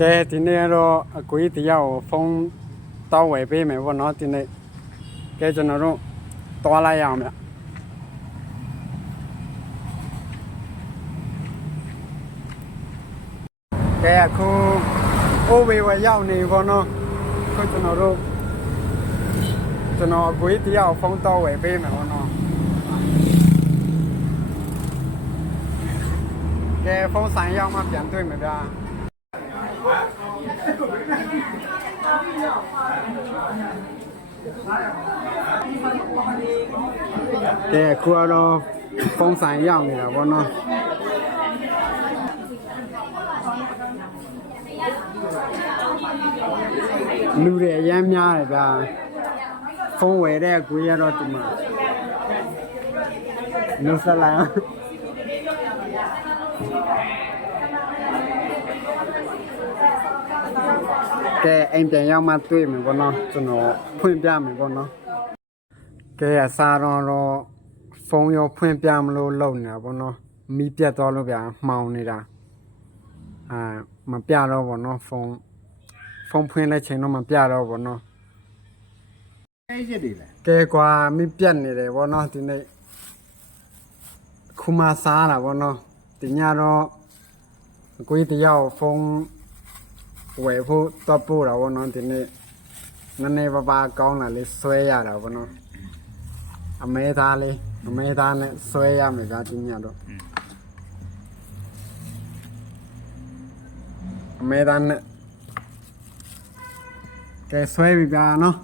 ကဲဒီနေ့ကတော့အကွေးတရားကိုဖုန်းတောင်းဝယ်ပေးမယ်ဗောနော်ဒီနေ့ကဲကျွန်တော်တို့တွားလိုက်ရအောင်ဗျကဲအခုအိုးဝေဝယ်ရောက်နေဗောနော်အခုကျွန်တော်တို့ကျွန်တော်အကွေးတရားကိုဖုန်းတောင်းဝယ်ပေးမယ်ဗောနော်ကဲဖုန်းဆိုင်ရောက်မှပြန်တွေ့မယ်ဗျာ ကဲအခုကတော့ဖုန်းဆိုင်ရောက်နေတာဗောနော်လူတွေအများများတယ်ဗျာဖုန်းဝယ်တဲ့ကိုရတော့ဒီမှာနုဆက်လိုက် အောင်ကဲအိမ်ပြန်ရောက်မှတွေ့မယ်ဗောနော်ကျွန်တော်ဖွင့်ပြမယ်ဗောနော်ကဲအစားတော့တော့ဖုန်းရောဖွင့်ပြမလို့လုံနေတာဗောနော်မီးပြတ်သွားလို့ဗျာမှောင်နေတာအာမပြတော့ဗောနော်ဖုန်းဖုန်းဖွင့်လိုက်ချိန်တော့မပြတော့ဗောနော်အဲ့ရည်လေကဲကွာမီးပြတ်နေတယ်ဗောနော်ဒီနေ့ခုမှစားတာဗောနော်ဒီညတော့အကိုကြီးတယောက်ဖုန်း ဝယ်ဖို့တော့ပို့တာဗောနော်ဒီနေ့နည်းနည်းပါးပါးကောင်းလာလေးဆွဲရတာဗောနော်အမဲသားလေးအမဲသားနဲ့ဆွဲရမယ်ဗျာဒီညတော့အမဲသားနဲ့ကဲဆွဲပြီဗျာနော်